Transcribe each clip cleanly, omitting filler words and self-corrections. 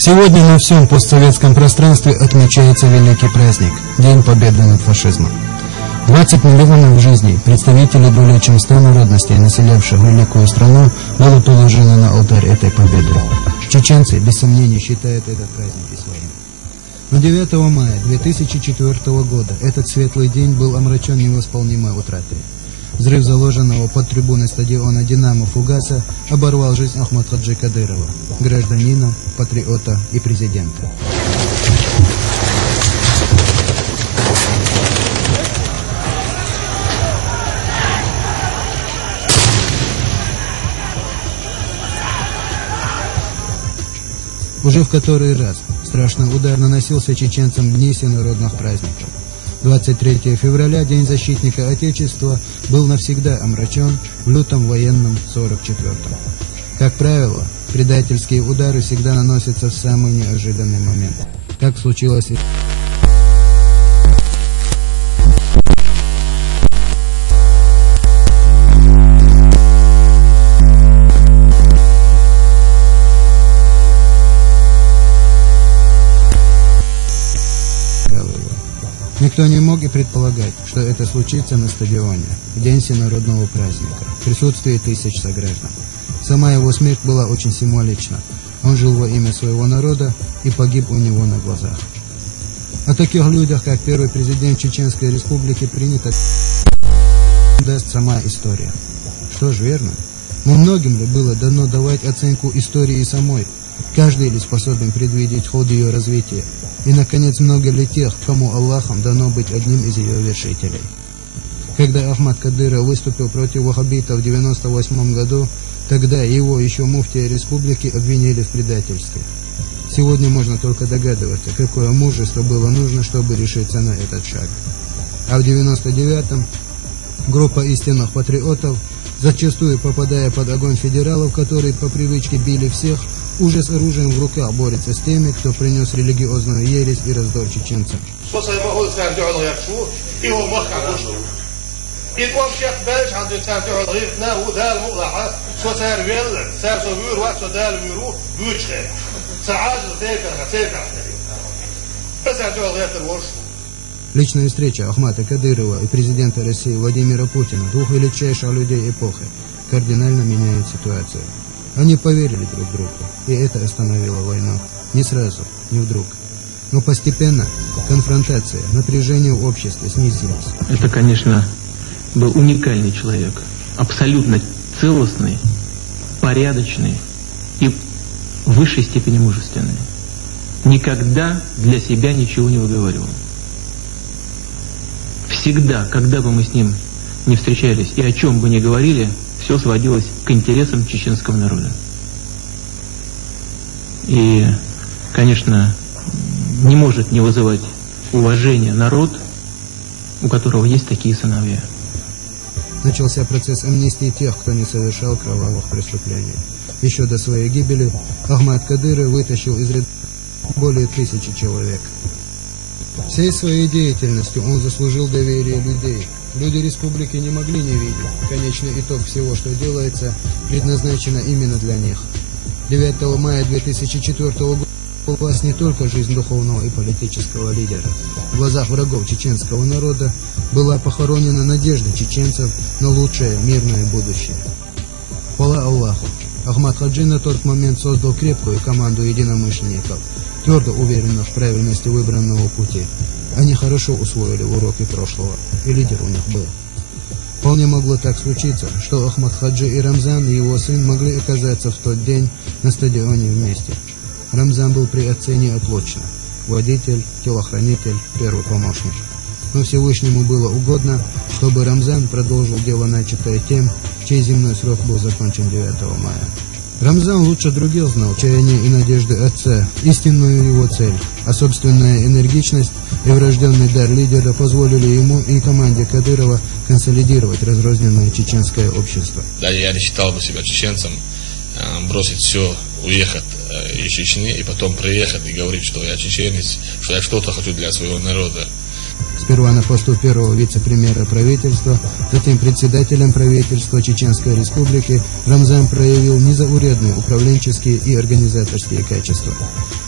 Сегодня на всем постсоветском пространстве отмечается великий праздник – День Победы над фашизмом. 20 миллионов жизней представителей более чем 100 народностей, населявших великую страну, было положено на алтарь этой победы. Чеченцы, без сомнений, считают этот праздник и своим. Но 9 мая 2004 года этот светлый день был омрачен невосполнимой утратой. Взрыв заложенного под трибуной стадиона «Динамо» фугаса оборвал жизнь Ахмад-Хаджи Кадырова, гражданина, патриота и президента. Уже в который раз страшный удар наносился чеченцам в дни всенародных праздников. 23 февраля, День защитника Отечества, был навсегда омрачен в лютом военном 44-м. Как правило, предательские удары всегда наносятся в самый неожиданный момент, как случилось и... Никто не мог и предполагать, что это случится на стадионе, в день всенародного праздника, в присутствии тысяч сограждан. Сама его смерть была очень символична. Он жил во имя своего народа и погиб у него на глазах. О таких людях, как первый президент Чеченской Республики, принято даст сама история. Что ж, верно. Но многим ли было дано давать оценку истории самой? Каждый ли способен предвидеть ход ее развития? И, наконец, много ли тех, кому Аллахом дано быть одним из ее вершителей? Когда Ахмад Кадыров выступил против ваххабитов в 1998 году, тогда его, еще муфтия республики, обвинили в предательстве. Сегодня можно только догадываться, какое мужество было нужно, чтобы решиться на этот шаг. А в 1999-м группа истинных патриотов, зачастую попадая под огонь федералов, которые по привычке били всех, уже с оружием в руках борется с теми, кто принес религиозную ересь и раздор чеченцам. Личная встреча Ахмада Кадырова и президента России Владимира Путина, двух величайших людей эпохи, кардинально меняет ситуацию. Они поверили друг другу, и это остановило войну. Не сразу, не вдруг. Но постепенно конфронтация, напряжение в обществе снизилось. Это, конечно, был уникальный человек. Абсолютно целостный, порядочный и в высшей степени мужественный. Никогда для себя ничего не выговаривал. Всегда, когда бы мы с ним не встречались и о чем бы ни говорили, все сводилось к интересам чеченского народа. И, конечно, не может не вызывать уважения народ, у которого есть такие сыновья. Начался процесс амнистии тех, кто не совершал кровавых преступлений. Еще до своей гибели Ахмад Кадыров вытащил из рядов более 1000 человек. Всей своей деятельностью он заслужил доверие людей. Люди республики не могли не видеть. Конечный итог всего, что делается, предназначено именно для них. 9 мая 2004 года была не только жизнь духовного и политического лидера. В глазах врагов чеченского народа была похоронена надежда чеченцев на лучшее мирное будущее. Хвала Аллаху! Ахмад Хаджи на тот момент создал крепкую команду единомышленников, твердо уверенных в правильности выбранного пути. Они хорошо усвоили уроки прошлого, и лидер у них был. Вполне могло так случиться, что Ахмад Хаджи и Рамзан, и его сын, могли оказаться в тот день на стадионе вместе. Рамзан был при отце неотлучно. Водитель, телохранитель, первый помощник. Но Всевышнему было угодно, чтобы Рамзан продолжил дело, начатое тем, чей земной срок был закончен 9 мая. Рамзан лучше других знал чаяния и надежды отца, истинную его цель, а собственная энергичность и врожденный дар лидера позволили ему и команде Кадырова консолидировать разрозненное чеченское общество. Да, я не считал бы себя чеченцем, бросить все, уехать из Чечни и потом приехать и говорить, что я чеченец, что я что-то хочу для своего народа. Сперва на посту первого вице-премьера правительства, затем председателем правительства Чеченской Республики, Рамзан проявил незаурядные управленческие и организаторские качества.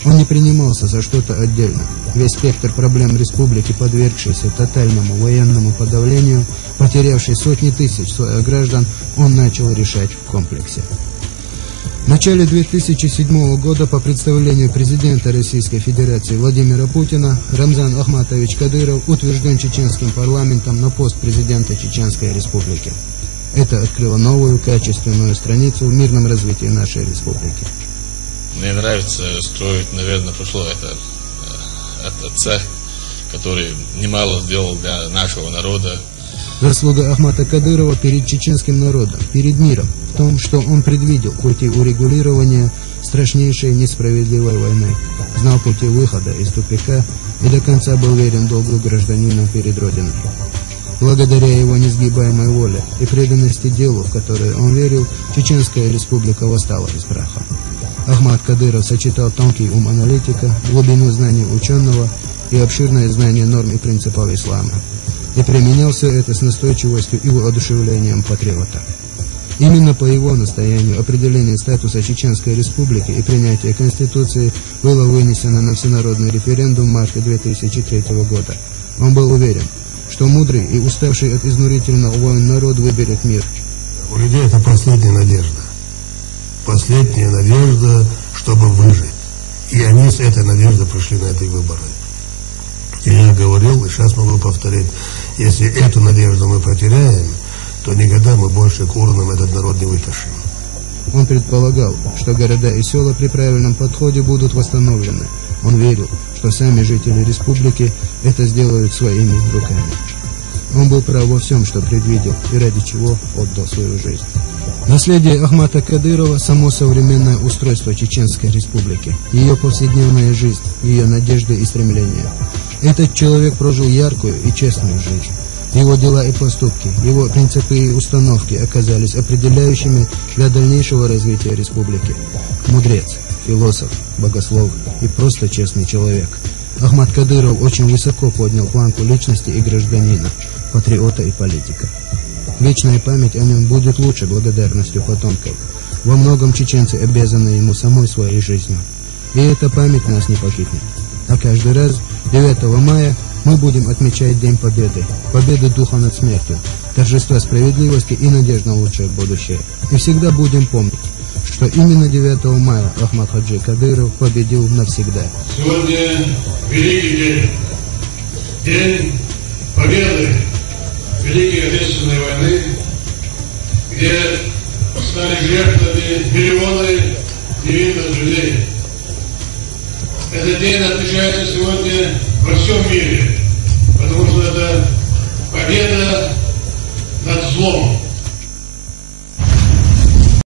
Он не принимался за что-то отдельно. Весь спектр проблем республики, подвергшийся тотальному военному подавлению, потерявший сотни тысяч своих граждан, он начал решать в комплексе. В начале 2007 года по представлению президента Российской Федерации Владимира Путина Рамзан Ахматович Кадыров утвержден чеченским парламентом на пост президента Чеченской Республики. Это открыло новую качественную страницу в мирном развитии нашей республики. Мне нравится строить, наверное, прошло это от отца, который немало сделал для нашего народа. Заслуга Ахмата Кадырова перед чеченским народом, перед миром, в том, что он предвидел пути урегулирования страшнейшей несправедливой войны, знал пути выхода из тупика и до конца был верен долгу гражданина перед Родиной. Благодаря его несгибаемой воле и преданности делу, в которое он верил, Чеченская Республика восстала из праха. Ахмат Кадыров сочетал тонкий ум аналитика, глубину знаний ученого и обширное знание норм и принципов ислама. И применял все это с настойчивостью и воодушевлением патриота. Именно по его настоянию определение статуса Чеченской Республики и принятие Конституции было вынесено на всенародный референдум в марте 2003 года. Он был уверен, что мудрый и уставший от изнурительных войн народ выберет мир. У людей это последняя надежда. Последняя надежда, чтобы выжить. И они с этой надеждой пришли на эти выборы. И я говорил, и сейчас могу повторить, если эту надежду мы потеряем, то никогда мы больше к урнам этот народ не вытащим. Он предполагал, что города и села при правильном подходе будут восстановлены. Он верил, что сами жители республики это сделают своими руками. Он был прав во всем, что предвидел и ради чего отдал свою жизнь. Наследие Ахмата Кадырова – само современное устройство Чеченской Республики, ее повседневная жизнь, ее надежды и стремления. Этот человек прожил яркую и честную жизнь. Его дела и поступки, его принципы и установки оказались определяющими для дальнейшего развития республики. Мудрец, философ, богослов и просто честный человек. Ахмат Кадыров очень высоко поднял планку личности и гражданина, патриота и политика. Вечная память о нем будет лучше благодарностью потомков. Во многом чеченцы обязаны ему самой своей жизнью. И эта память нас не покинет. А каждый раз 9 мая мы будем отмечать День Победы, победы духа над смертью, торжества справедливости и надежды на лучшее будущее. И всегда будем помнить, что именно 9 мая Ахмат Хаджи Кадыров победил навсегда. Сегодня великий день, День Победы, Великой Отечественной войны, где стали жертвами миллионы невинных людей. Этот день отмечается сегодня во всем мире, потому что это победа